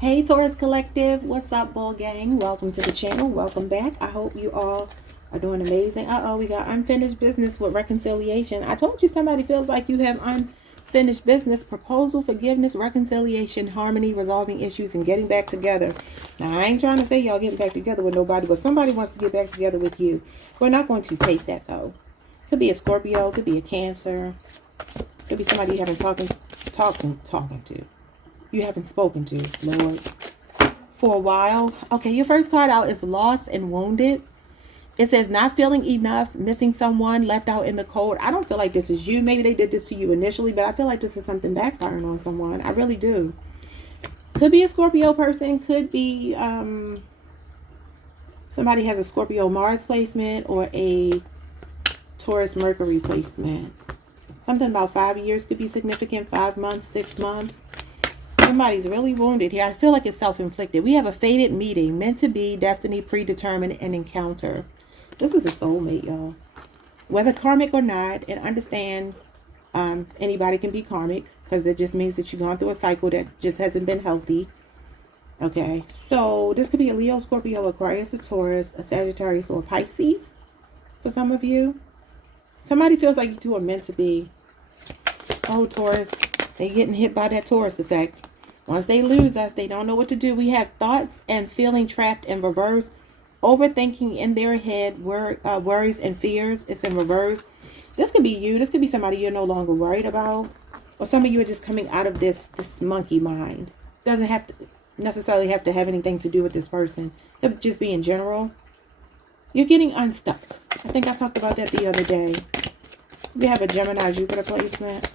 Hey Taurus Collective, what's up, ball gang? Welcome to the channel. Welcome back. I hope you all are doing amazing. We got unfinished business with reconciliation. I told you somebody feels like you have unfinished business, proposal, forgiveness, reconciliation, harmony, resolving issues, and getting back together. Now, I ain't trying to say y'all getting back together with nobody, but somebody wants to get back together with you. We're not going to take that, though. Could be a Scorpio, could be a Cancer, could be somebody you haven't talking to. You haven't spoken to, Lord, for a while. Okay, your first card out is lost and wounded. It says not feeling enough, missing someone, left out in the cold. I don't feel like this is you. Maybe they did this to you initially, but I feel like this is something backfiring on someone. I really do. Could be a Scorpio person. Could be somebody has a Scorpio Mars placement or a Taurus Mercury placement. Something about 5 years could be significant. 5 months, 6 months. Somebody's really wounded here. I feel like it's self-inflicted. We have a fated meeting, meant to be, destiny, predetermined, and encounter. This is a soulmate, y'all. Whether karmic or not, and understand anybody can be karmic, because it just means that you've gone through a cycle that just hasn't been healthy. Okay, so this could be a Leo, Scorpio, Aquarius, a Taurus, a Sagittarius, or a Pisces for some of you. Somebody feels like you two are meant to be. Oh, Taurus, they're getting hit by that Taurus effect. Once they lose us, they don't know what to do. We have thoughts and feeling trapped in reverse. Overthinking in their head, worries and fears. It's in reverse. This could be you. This could be somebody you're no longer worried about. Or some of you are just coming out of this monkey mind. Doesn't have to necessarily have to have anything to do with this person. It could just be in general. You're getting unstuck. I think I talked about that the other day. We have a Gemini Jupiter placement.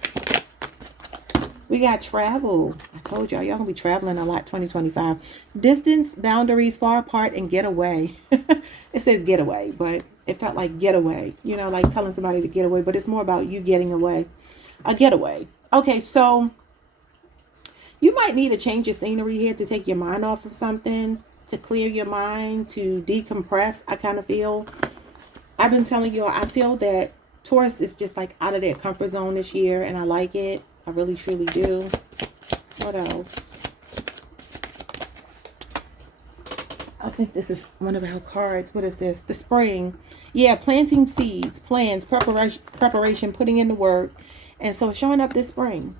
We got travel. I told y'all, y'all gonna be traveling a lot 2025. Distance, boundaries, far apart, and get away. It says get away, but it felt like get away. You know, like telling somebody to get away, but it's more about you getting away. A getaway. Okay, so you might need a change of scenery here to take your mind off of something, to clear your mind, to decompress, I kind of feel. I've been telling you, I feel that Taurus is just like out of their comfort zone this year, and I like it. I really, truly do. What else? I think this is one of our cards. What is this? The spring. Yeah, planting seeds, plans, preparation, putting in the work. And so showing up this spring.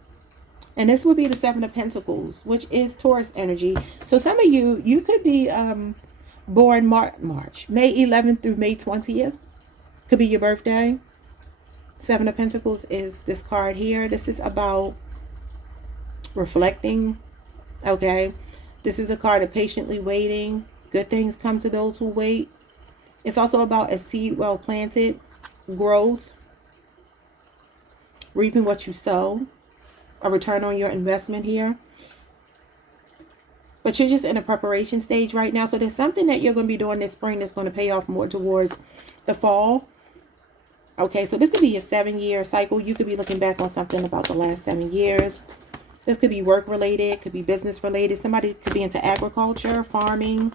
And this would be the Seven of Pentacles, which is Taurus energy. So some of you could be born March, May 11th through May 20th. Could be your birthday. Seven of Pentacles is this card here. This is about reflecting. Okay. This is a card of patiently waiting. Good things come to those who wait. It's also about a seed well planted, growth, reaping what you sow, a return on your investment here. But you're just in a preparation stage right now. So there's something that you're going to be doing this spring that's going to pay off more towards the fall. Okay, so this could be your 7-year cycle. You could be looking back on something about the last 7 years. This could be work related, could be business related. Somebody could be into agriculture, farming,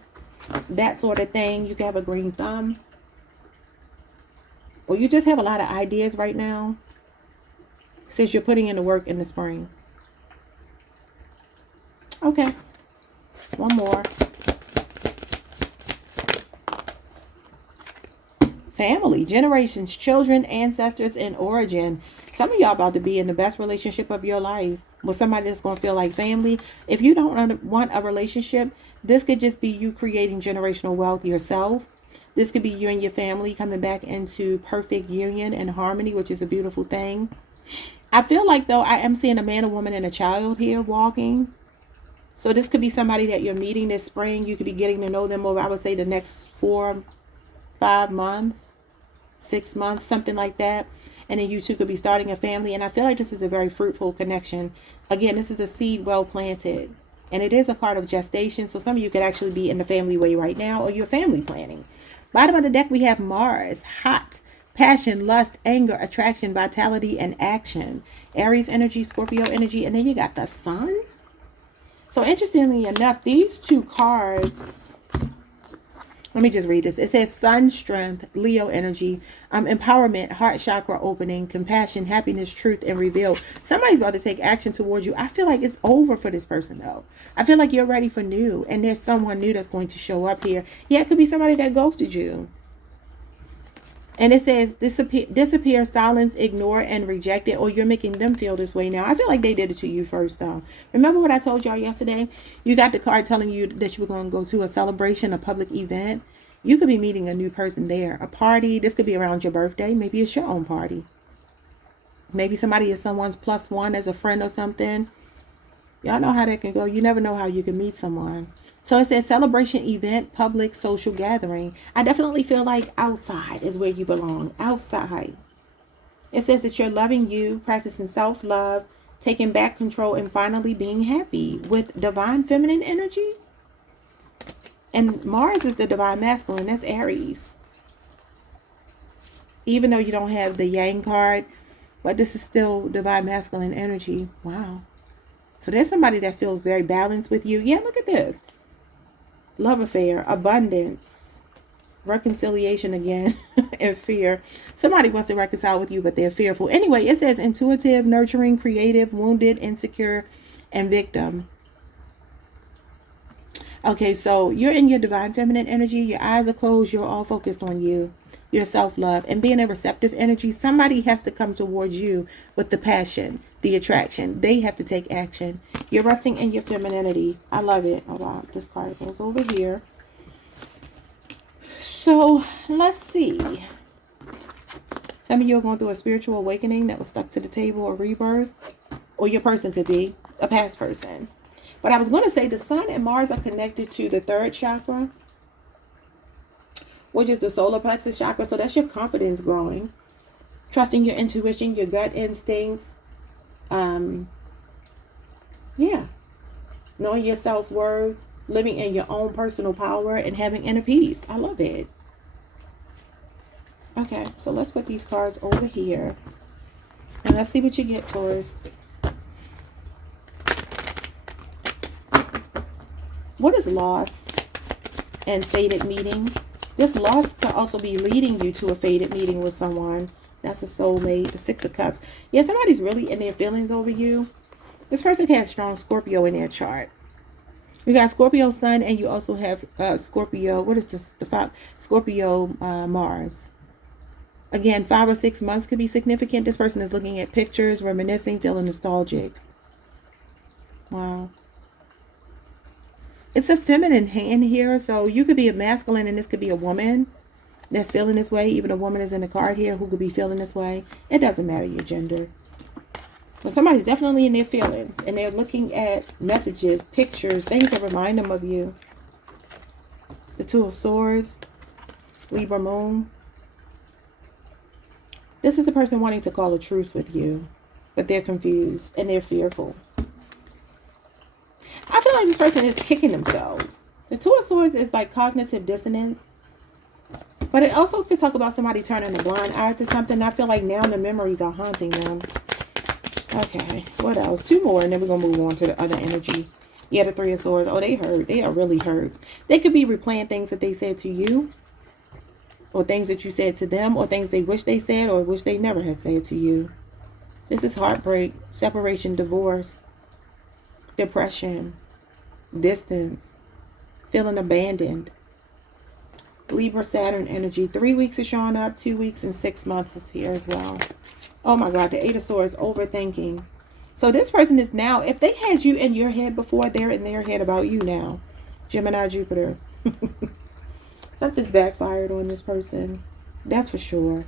that sort of thing. You could have a green thumb. Or you just have a lot of ideas right now, since you're putting in the work in the spring. Okay, one more. Family, generations, children, ancestors, and origin. Some of y'all about to be in the best relationship of your life with somebody that's going to feel like family. If you don't want a relationship, this could just be you creating generational wealth yourself. This could be you and your family coming back into perfect union and harmony, which is a beautiful thing. I feel like, though, I am seeing a man, a woman, and a child here walking. So this could be somebody that you're meeting this spring. You could be getting to know them over, I would say, the next 4-5 months, 6 months, something like that. And then you two could be starting a family. And I feel like this is a very fruitful connection. Again, this is a seed well planted. And it is a card of gestation. So some of you could actually be in the family way right now, or you're family planning. Bottom of the deck, we have Mars, hot, passion, lust, anger, attraction, vitality, and action. Aries energy, Scorpio energy. And then you got the sun. So interestingly enough, these two cards Let me just read this. It says sun, strength, Leo energy, empowerment, heart chakra opening, compassion, happiness, truth, and reveal. Somebody's about to take action towards you. I feel like it's over for this person, though. I feel like you're ready for new, and there's someone new that's going to show up here. Yeah, it could be somebody that ghosted you. And it says disappear, silence, ignore, and reject it, or you're making them feel this way now. I feel like they did it to you first, though. Remember what I told y'all yesterday? You got the card telling you that you were going to go to a celebration, a public event. You could be meeting a new person there. A party. This could be around your birthday. Maybe it's your own party. Maybe somebody is someone's +1 as a friend or something. Y'all know how that can go. You never know how you can meet someone. So it says celebration, event, public, social gathering. I definitely feel like outside is where you belong. Outside. It says that you're loving you, practicing self-love, taking back control, and finally being happy with divine feminine energy. And Mars is the divine masculine. That's Aries. Even though you don't have the Yang card, but this is still divine masculine energy. Wow. So there's somebody that feels very balanced with you. Yeah, look at this. Love affair, abundance, reconciliation again, and fear. Somebody wants to reconcile with you, but they're fearful. Anyway, it says intuitive, nurturing, creative, wounded, insecure, and victim. Okay, so you're in your divine feminine energy. Your eyes are closed. You're all focused on you, your self-love, and being a receptive energy. Somebody has to come towards you with the passion, the attraction. They have to take action. You're resting in your femininity. I love it. Oh, wow. This card goes over here. So let's see. Some of you are going through a spiritual awakening that was stuck to the table, or rebirth, or your person could be a past person. But I was going to say the sun and Mars are connected to the third chakra, which is the solar plexus chakra. So that's your confidence growing, trusting your intuition, your gut instincts. Yeah. Knowing your self-worth, living in your own personal power, and having inner peace. I love it. Okay, so let's put these cards over here. And let's see what you get, Taurus. What is loss and fated meeting? This loss could also be leading you to a fated meeting with someone. That's a soulmate, the 6 of Cups. Yeah, somebody's really in their feelings over you. This person can have strong Scorpio in their chart. You got Scorpio Sun, and you also have Scorpio. What is this? Scorpio Mars. Again, 5 or 6 months could be significant. This person is looking at pictures, reminiscing, feeling nostalgic. Wow. It's a feminine hand here, so you could be a masculine, and this could be a woman that's feeling this way. Even a woman is in the card here who could be feeling this way. It doesn't matter your gender. So somebody's definitely in their feelings, and they're looking at messages, pictures, things that remind them of you. The 2 of Swords, Libra Moon. This is a person wanting to call a truce with you, but they're confused and they're fearful. I feel like this person is kicking themselves. The 2 of Swords is like cognitive dissonance, but it also could talk about somebody turning a blind eye to something. I feel like now the memories are haunting them. Okay, what else? 2 more, and then we're going to move on to the other energy. Yeah, the 3 of Swords. Oh, they hurt. They are really hurt. They could be replaying things that they said to you, or things that you said to them, or things they wish they said or wish they never had said to you. This is heartbreak, separation, divorce, depression, distance, feeling abandoned. Libra Saturn energy. 3 weeks is showing up. 2 weeks and 6 months is here as well. Oh my God, the 8 of Swords, overthinking. So this person is now, if they had you in your head before, they're in their head about you now. Gemini, Jupiter. Something's backfired on this person. That's for sure.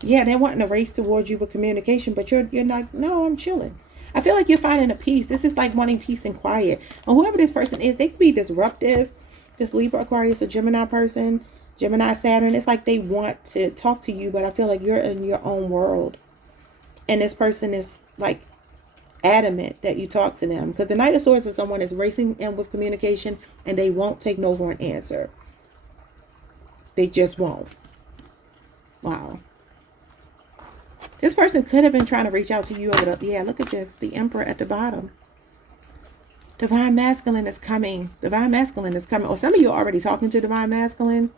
Yeah, they're wanting to race towards you with communication, but you're like, no, I'm chilling. I feel like you're finding a peace. This is like wanting peace and quiet. And whoever this person is, they could be disruptive. This Libra, Aquarius, or Gemini person, Gemini, Saturn, it's like they want to talk to you, but I feel like you're in your own world. And this person is like adamant that you talk to them. Because the Knight of Swords is someone that's racing in with communication, and they won't take no for an answer. They just won't. Wow. This person could have been trying to reach out to you over the, yeah, look at this. The Emperor at the bottom. Divine masculine is coming. Divine masculine is coming. Or some of you are already talking to divine masculine,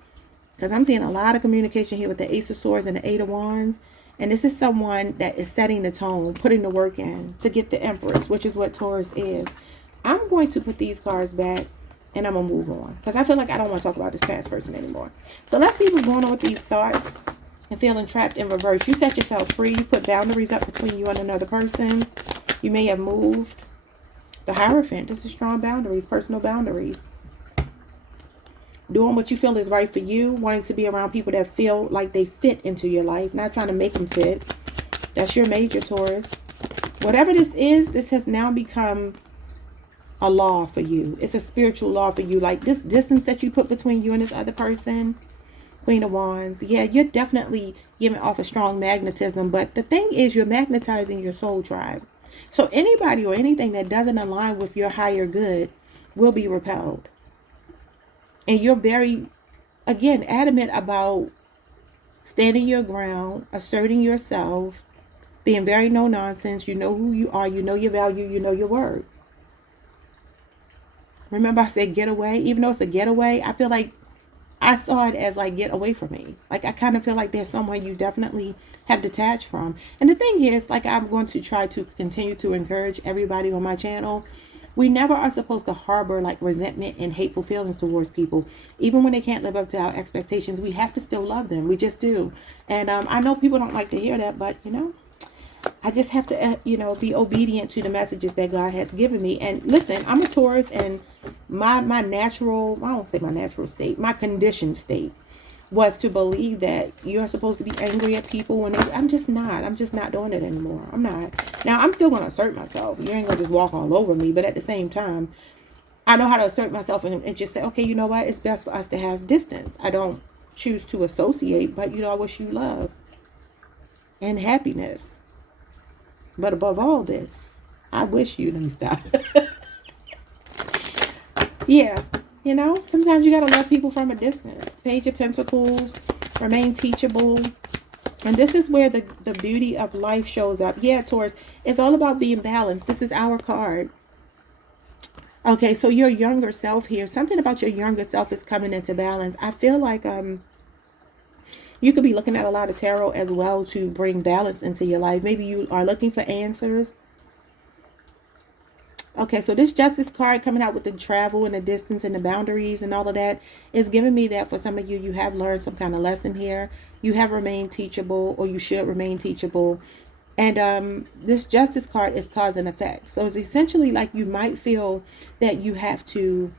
because I'm seeing a lot of communication here with the Ace of Swords and the Eight of Wands. And this is someone that is setting the tone, putting the work in to get the Empress, which is what Taurus is. I'm going to put these cards back and I'm going to move on, because I feel like I don't want to talk about this past person anymore. So let's see what's going on with these thoughts and feeling trapped in reverse. You set yourself free. You put boundaries up between you and another person. You may have moved. The Hierophant. This is strong boundaries, personal boundaries. Doing what you feel is right for you. Wanting to be around people that feel like they fit into your life. Not trying to make them fit. That's your major, Taurus. Whatever this is, this has now become a law for you. It's a spiritual law for you. Like this distance that you put between you and this other person. Queen of Wands. Yeah, you're definitely giving off a strong magnetism. But the thing is, you're magnetizing your soul tribe. So anybody or anything that doesn't align with your higher good will be repelled. And you're very, again, adamant about standing your ground, asserting yourself, being very no nonsense. You know who you are. You know your value. You know your worth. Remember I said get away? Even though it's a getaway, I feel like I saw it as like, get away from me. Like I kind of feel like there's someone you definitely have detached from. And the thing is, like, I'm going to try to continue to encourage everybody on my channel. We never are supposed to harbor like resentment and hateful feelings towards people. Even when they can't live up to our expectations, we have to still love them. We just do. And I know people don't like to hear that, but you know, I just have to, you know, be obedient to the messages that God has given me. And listen, I'm a Taurus, and my natural, I won't say my natural state, my conditioned state was to believe that you're supposed to be angry at people when I'm just not doing it anymore. I'm not. Now, I'm still going to assert myself. You ain't going to just walk all over me. But at the same time, I know how to assert myself and just say, okay, you know what? It's best for us to have distance. I don't choose to associate, but, you know, I wish you love and happiness. But above all this, I wish you, let me stop. Yeah. You know, sometimes you got to love people from a distance. Page of Pentacles, remain teachable. And this is where the beauty of life shows up. Yeah, Taurus, it's all about being balanced. This is our card. Okay, so your younger self here, something about your younger self is coming into balance. I feel like you could be looking at a lot of tarot as well to bring balance into your life. Maybe you are looking for answers. Okay, so this Justice card coming out with the travel and the distance and the boundaries and all of that is giving me that for some of you, you have learned some kind of lesson here. You have remained teachable, or you should remain teachable. And this Justice card is cause and effect. So it's essentially like you might feel that you have to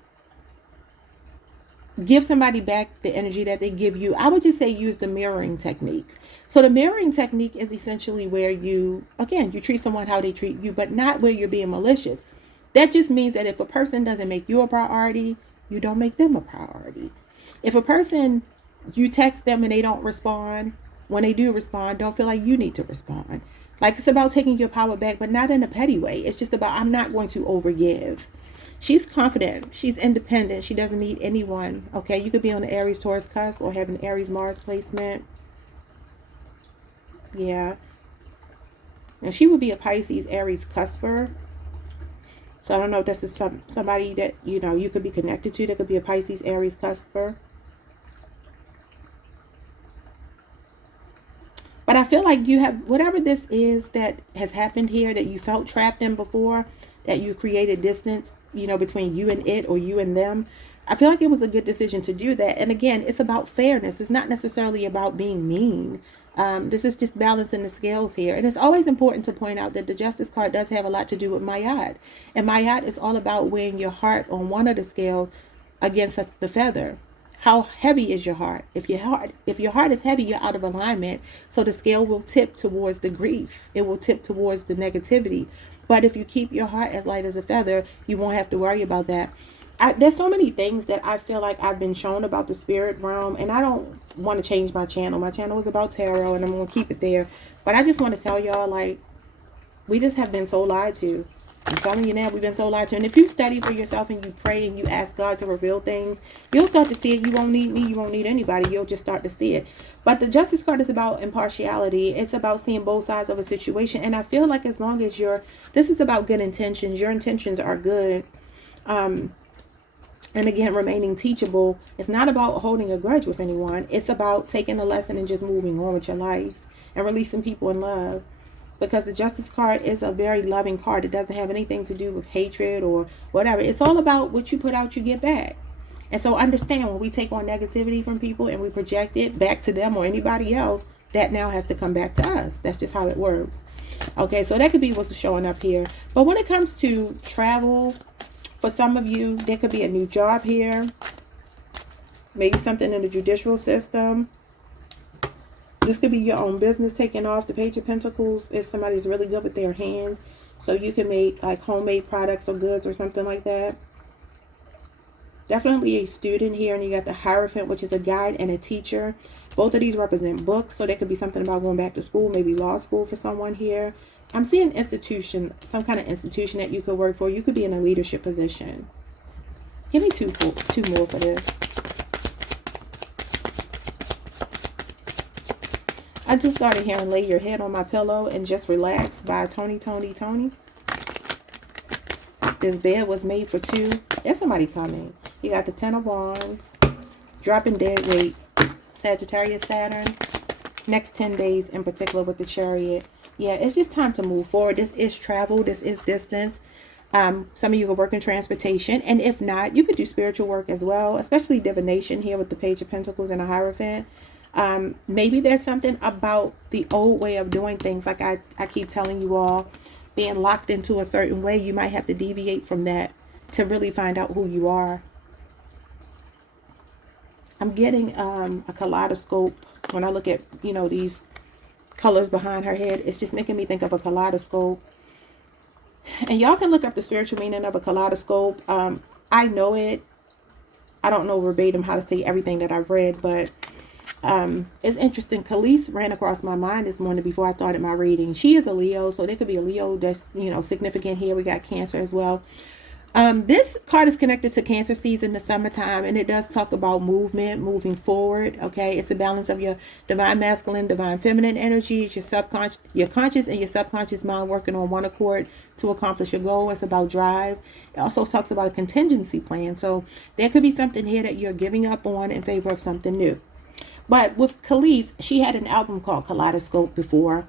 give somebody back the energy that they give you. I would just say use the mirroring technique. So the mirroring technique is essentially where you, again, you treat someone how they treat you, but not where you're being malicious. That just means that if a person doesn't make you a priority, you don't make them a priority. If a person, you text them and they don't respond, when they do respond, don't feel like you need to respond. Like, it's about taking your power back, but not in a petty way. It's just about, I'm not going to overgive. She's confident. She's independent. She doesn't need anyone. Okay, you could be on the Aries Taurus cusp or have an Aries Mars placement. Yeah. And she would be a Pisces Aries cusper. So I don't know if this is somebody that, you know, you could be connected to. That could be a Pisces Aries cusper. But I feel like you have, whatever this is that has happened here that you felt trapped in before, that you created distance, you know, between you and it or you and them. I feel like it was a good decision to do that. And again, it's about fairness. It's not necessarily about being mean. This is just balancing the scales here. And it's always important to point out that the Justice card does have a lot to do with Mayat. And Mayat is all about weighing your heart on one of the scales against the feather. How heavy is your heart? If your heart is heavy, you're out of alignment. So the scale will tip towards the grief. It will tip towards the negativity. But if you keep your heart as light as a feather, you won't have to worry about that. There's so many things that I feel like I've been shown about the spirit realm, and I don't want to change my channel. My channel is about tarot, and I'm going to keep it there. But I just want to tell y'all, like, we just have been so lied to. I'm telling you now, we've been so lied to. And if you study for yourself and you pray and you ask God to reveal things, you'll start to see it. You won't need me. You won't need anybody. You'll just start to see it. But the Justice card is about impartiality. It's about seeing both sides of a situation. And I feel like as long as this is about good intentions. Your intentions are good. And again, remaining teachable. It's not about holding a grudge with anyone. It's about taking a lesson and just moving on with your life and releasing people in love. Because the Justice card is a very loving card. It doesn't have anything to do with hatred or whatever. It's all about what you put out, you get back. And so understand, when we take on negativity from people and we project it back to them or anybody else, that now has to come back to us. That's just how it works. Okay, so that could be what's showing up here. But when it comes to travel, for some of you, there could be a new job here. Maybe something in the judicial system. This could be your own business taking off. The Page of Pentacles is somebody's really good with their hands. So you can make like homemade products or goods or something like that. Definitely a student here. And you got the Hierophant, which is a guide and a teacher. Both of these represent books. So there could be something about going back to school, maybe law school for someone here. I'm seeing institution, some kind of institution that you could work for. You could be in a leadership position. Give me two more for this. I just started hearing Lay Your Head on My Pillow and Just Relax by Tony. This bed was made for two. There's somebody coming. You got the Ten of Wands. Dropping dead weight. Sagittarius, Saturn. Next 10 days in particular with the Chariot. Yeah, it's just time to move forward. This is travel. This is distance. Some of you can work in transportation. And if not, you could do spiritual work as well. Especially divination here with the Page of Pentacles and a Hierophant. Maybe there's something about the old way of doing things. Like I keep telling you all, being locked into a certain way. You might have to deviate from that to really find out who you are. I'm getting a kaleidoscope. When I look at, you know, these colors behind her head, it's just making me think of a kaleidoscope. And y'all can look up the spiritual meaning of a kaleidoscope. I know it. I don't know verbatim how to say everything that I've read, but it's interesting. Khalees ran across my mind this morning before I started my reading. She is a Leo, so there could be a Leo that's, you know, significant here. We got Cancer as well. This card is connected to Cancer season, the summertime, and it does talk about movement, moving forward. Okay, it's a balance of your divine masculine, divine feminine energy. It's your subconscious, your conscious and your subconscious mind working on one accord to accomplish your goal. It's about drive. It also talks about a contingency plan. So there could be something here that you're giving up on in favor of something new. But with Khalees, she had an album called Kaleidoscope before.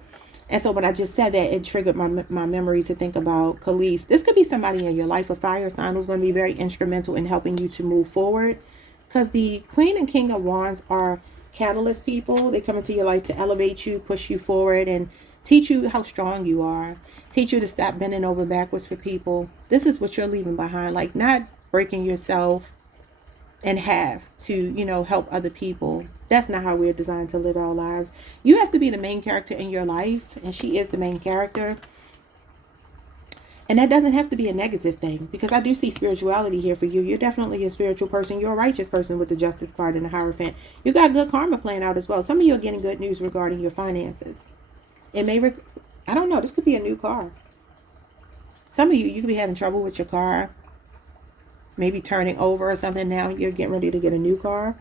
And so when I just said that, it triggered my memory to think about Khalees. This could be somebody in your life, a fire sign, who's going to be very instrumental in helping you to move forward. Because the Queen and King of Wands are catalyst people. They come into your life to elevate you, push you forward, and teach you how strong you are. Teach you to stop bending over backwards for people. This is what you're leaving behind. Like, not breaking yourself in half to, you know, help other people. That's not how we're designed to live our lives. You have to be the main character in your life, and she is the main character. And that doesn't have to be a negative thing, because I do see spirituality here for you. You're definitely a spiritual person. You're a righteous person with the Justice card and the Hierophant. You got good karma playing out as well. Some of you are getting good news regarding your finances. It may, I don't know, this could be a new car. Some of you, you could be having trouble with your car. Maybe turning over or something. Now you're getting ready to get a new car.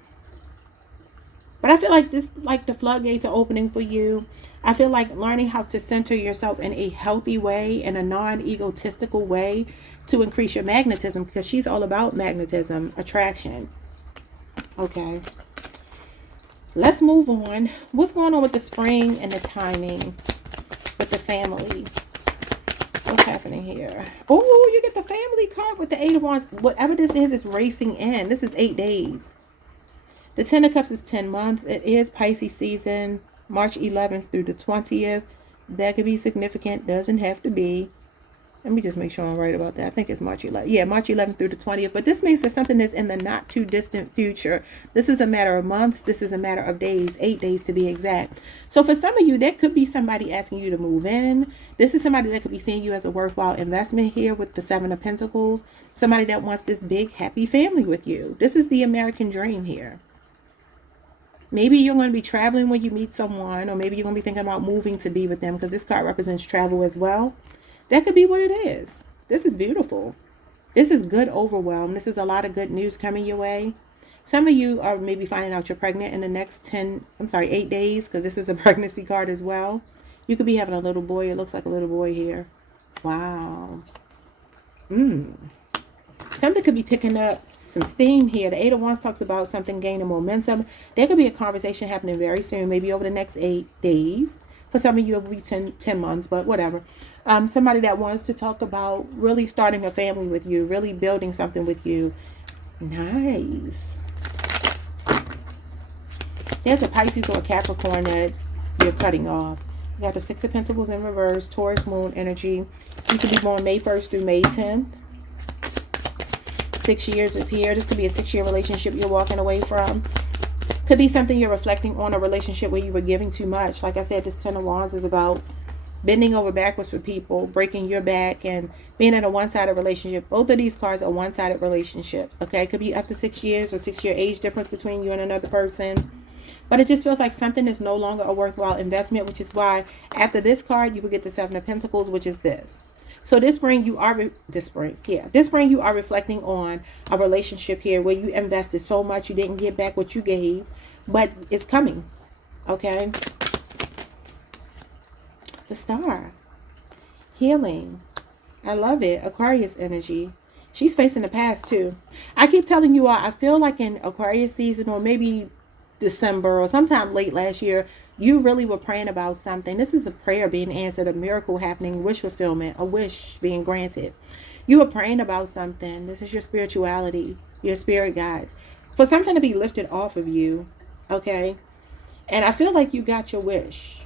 But I feel like this, like the floodgates are opening for you. I feel like learning how to center yourself in a healthy way, in a non-egotistical way, to increase your magnetism, because she's all about magnetism, attraction. Okay. Let's move on. What's going on with the spring and the timing with the family? What's happening here? Oh, you get the family card with the 8 of Wands. Whatever this is racing in. This is 8 days. The 10 of Cups is 10 months. It is Pisces season, March 11th through the 20th. That could be significant. Doesn't have to be. Let me just make sure I'm right about that. I think it's March 11th. Yeah, March 11th through the 20th. But this means that something is in the not too distant future. This is a matter of months. This is a matter of days. 8 days to be exact. So for some of you, there could be somebody asking you to move in. This is somebody that could be seeing you as a worthwhile investment here with the 7 of Pentacles. Somebody that wants this big, happy family with you. This is the American dream here. Maybe you're going to be traveling when you meet someone, or maybe you're going to be thinking about moving to be with them, because this card represents travel as well. That could be what it is. This is beautiful. This is good overwhelm. This is a lot of good news coming your way. Some of you are maybe finding out you're pregnant in the next 8 days, because this is a pregnancy card as well. You could be having a little boy. It looks like a little boy here. Wow. Something could be picking up some steam here. The Eight of Wands talks about something gaining momentum. There could be a conversation happening very soon, maybe over the next 8 days. For some of you, it'll be 10 months, but whatever. Somebody that wants to talk about really starting a family with you, really building something with you. Nice. There's a Pisces or a Capricorn that you're cutting off. You got the Six of Pentacles in reverse, Taurus moon energy. You could be born May 1st through May 10th. 6 years is here. This could be a 6-year relationship you're walking away from. Could be something you're reflecting on, a relationship where you were giving too much. Like I said, this Ten of Wands is about bending over backwards for people, breaking your back, and being in a one-sided relationship. Both of these cards are one-sided relationships. Okay, it could be up to 6 years or 6-year age difference between you and another person. But it just feels like something is no longer a worthwhile investment, which is why after this card, you will get the Seven of Pentacles, which is this. So this spring you are reflecting on a relationship here where you invested so much, you didn't get back what you gave, but it's coming. Okay. The Star. Healing. I love it. Aquarius energy. She's facing the past too. I keep telling you all, I feel like in Aquarius season, or maybe December or sometime late last year, you really were praying about something. This is a prayer being answered, a miracle happening, wish fulfillment, a wish being granted. You were praying about something. This is your spirituality, your spirit guides, for something to be lifted off of you. Okay. And I feel like you got your wish.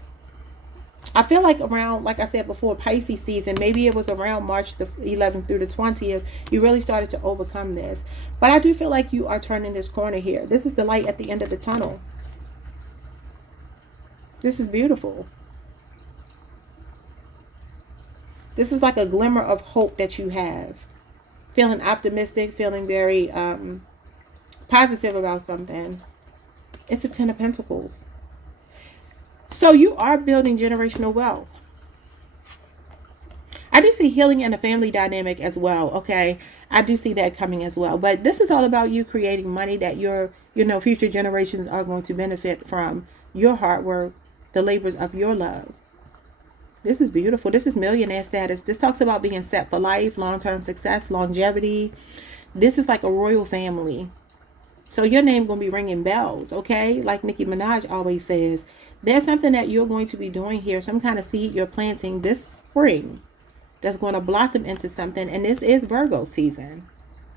I feel like around, like I said before, Pisces season, maybe it was around March the 11th through the 20th, you really started to overcome this. But I do feel like you are turning this corner here. This is the light at the end of the tunnel. This is beautiful. This is like a glimmer of hope that you have. Feeling optimistic, feeling very positive about something. It's the Ten of Pentacles. So you are building generational wealth. I do see healing in a family dynamic as well. Okay. I do see that coming as well. But this is all about you creating money that your, future generations are going to benefit from. Your hard work, the labors of your love. This is beautiful. This is millionaire status. This talks about being set for life, long-term success, longevity. This is like a royal family. So your name going to be ringing bells, okay? Like Nicki Minaj always says, there's something that you're going to be doing here, some kind of seed you're planting this spring that's going to blossom into something. And this is Virgo season.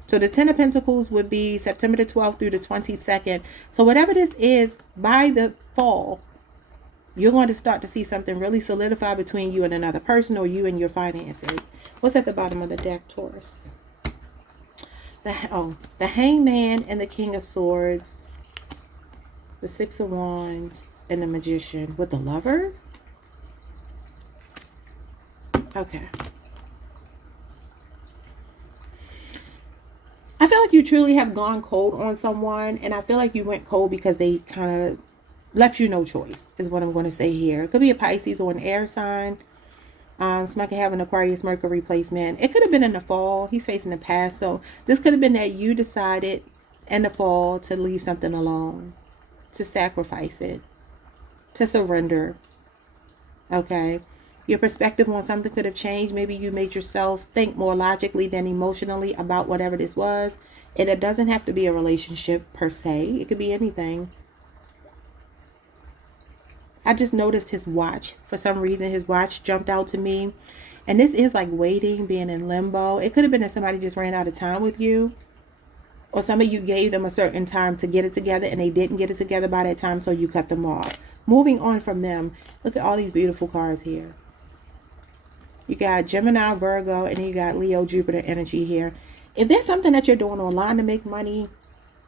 So the Ten of Pentacles would be September the 12th through the 22nd. So whatever this is, by the fall, you're going to start to see something really solidify between you and another person, or you and your finances. What's at the bottom of the deck, Taurus? The Hangman and the King of Swords. The Six of Wands and the Magician with the Lovers. Okay. I feel like you truly have gone cold on someone, and I feel like you went cold because they kind of left you no choice, is what I'm going to say here. It could be a Pisces or an air sign. Somebody could have an Aquarius Mercury placement. It could have been in the fall. He's facing the past. So this could have been that you decided in the fall to leave something alone, to sacrifice it, to surrender. Okay. Your perspective on something could have changed. Maybe you made yourself think more logically than emotionally about whatever this was. And it doesn't have to be a relationship per se. It could be anything. I just noticed his watch. For some reason, his watch jumped out to me. And this is like waiting, being in limbo. It could have been that somebody just ran out of time with you. Or some of you gave them a certain time to get it together and they didn't get it together by that time, so you cut them off. Moving on from them. Look at all these beautiful cards here. You got Gemini, Virgo, and then you got Leo, Jupiter energy here. If there's something that you're doing online to make money,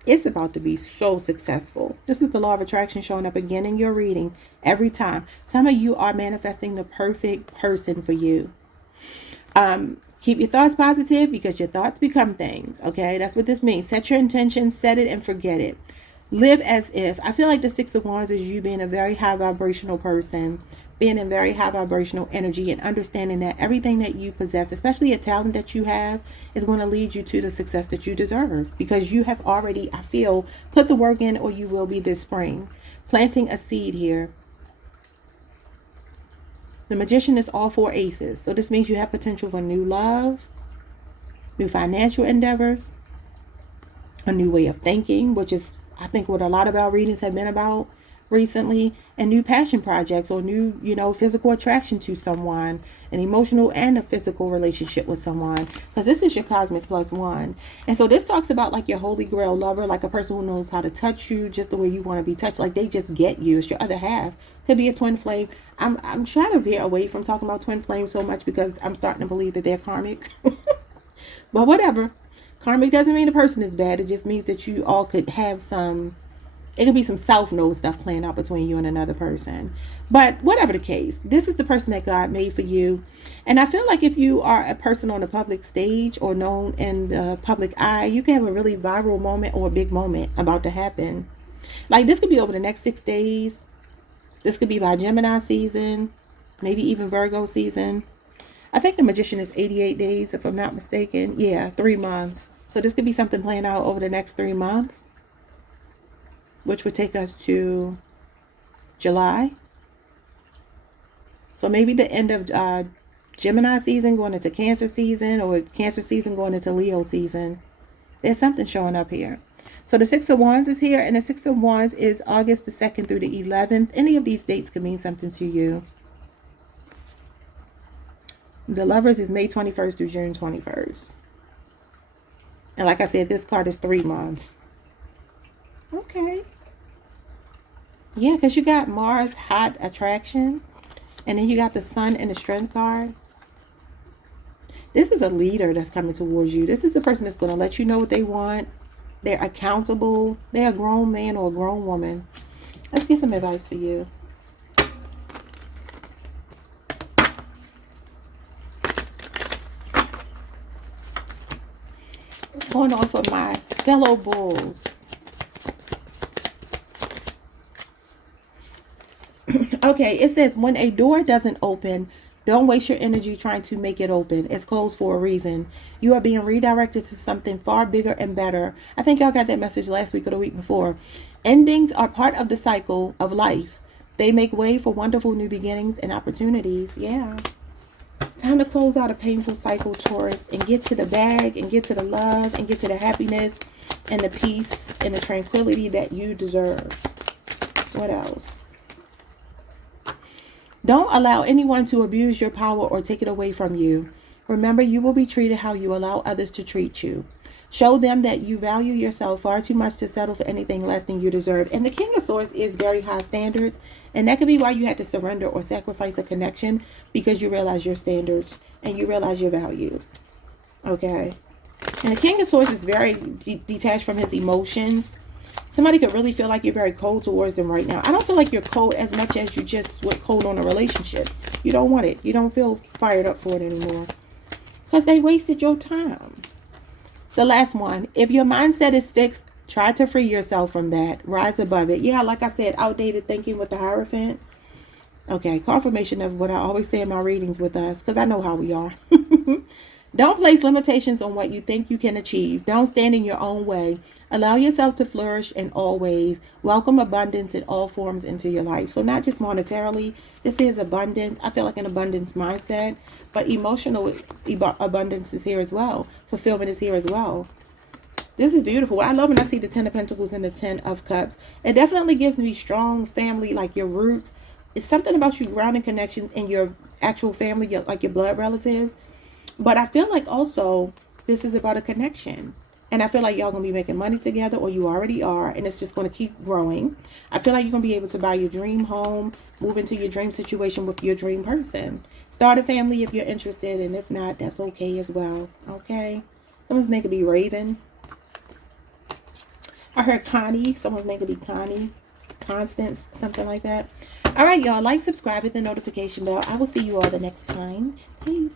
it's about to be so successful. This is the law of attraction showing up again in your reading every time. Some of you are manifesting the perfect person for you. Keep your thoughts positive because your thoughts become things. Okay, that's what this means. Set your intention, set it, and forget it. Live as if. I feel like the Six of Wands is you being a very high vibrational person, being in very high vibrational energy, and understanding that everything that you possess, especially a talent that you have, is going to lead you to the success that you deserve, because you have already, I feel, put the work in, or you will be this spring. Planting a seed here. The Magician is all 4 aces. So this means you have potential for new love, new financial endeavors, a new way of thinking, which is, I think, what a lot of our readings have been about recently, and new passion projects or new, physical attraction to someone, an emotional and a physical relationship with someone, because this is your cosmic +1. And so this talks about like your holy grail lover, like a person who knows how to touch you just the way you want to be touched, like they just get you. It's your other half. Could be a twin flame. I'm trying to veer away from talking about twin flames so much because I'm starting to believe that they're karmic. But whatever. Karmic doesn't mean the person is bad. It just means that you all could have it could be some self-know stuff playing out between you and another person. But whatever the case, this is the person that God made for you. And I feel like if you are a person on the public stage or known in the public eye, you can have a really viral moment or a big moment about to happen. Like this could be over the next 6 days. This could be by Gemini season, maybe even Virgo season. I think the Magician is 88 days, if I'm not mistaken. Yeah, 3 months. So this could be something playing out over the next 3 months, which would take us to July. So maybe the end of Gemini season going into Cancer season, or Cancer season going into Leo season. There's something showing up here. So the 6 of Wands is here, and the 6 of Wands is August the 2nd through the 11th. Any of these dates could mean something to you. The Lovers is May 21st through June 21st. And like I said, this card is 3 months. Okay. Yeah, because you got Mars, hot attraction. And then you got the Sun and the Strength card. This is a leader that's coming towards you. This is the person that's going to let you know what they want. They're accountable. They're a grown man or a grown woman. Let's get some advice for you. Going off of my fellow bulls. Okay, it says when a door doesn't open, don't waste your energy trying to make it open. It's closed for a reason. You are being redirected to something far bigger and better. I think y'all got that message last week or the week before. Endings are part of the cycle of life. They make way for wonderful new beginnings and opportunities. Yeah. Time to close out a painful cycle, Taurus, and get to the bag and get to the love and get to the happiness and the peace and the tranquility that you deserve. What else? Don't allow anyone to abuse your power or take it away from you. Remember, you will be treated how you allow others to treat you. Show them that you value yourself far too much to settle for anything less than you deserve. And the King of Swords is very high standards. And that could be why you had to surrender or sacrifice a connection, because you realize your standards and you realize your value. Okay. And the King of Swords is very detached from his emotions. Somebody could really feel like you're very cold towards them right now. I don't feel like you're cold as much as you just went cold on a relationship. You don't want it. You don't feel fired up for it anymore. Because they wasted your time. The last one. If your mindset is fixed, try to free yourself from that. Rise above it. Yeah, like I said, outdated thinking with the Hierophant. Okay, confirmation of what I always say in my readings with us, because I know how we are. Don't place limitations on what you think you can achieve. Don't stand in your own way. Allow yourself to flourish in all ways. Welcome abundance in all forms into your life. So not just monetarily. This is abundance. I feel like an abundance mindset. But emotional abundance is here as well. Fulfillment is here as well. This is beautiful. I love when I see the 10 of Pentacles and the 10 of Cups. It definitely gives me strong family, like your roots. It's something about you grounding connections in your actual family, like your blood relatives. But I feel like also this is about a connection. And I feel like y'all going to be making money together, or you already are. And it's just going to keep growing. I feel like you're going to be able to buy your dream home, move into your dream situation with your dream person. Start a family if you're interested. And if not, that's okay as well. Okay. Someone's name could be Raven. I heard Connie. Someone's name could be Connie. Constance. Something like that. All right, y'all. Like, subscribe, hit the notification bell. I will see you all the next time. Peace.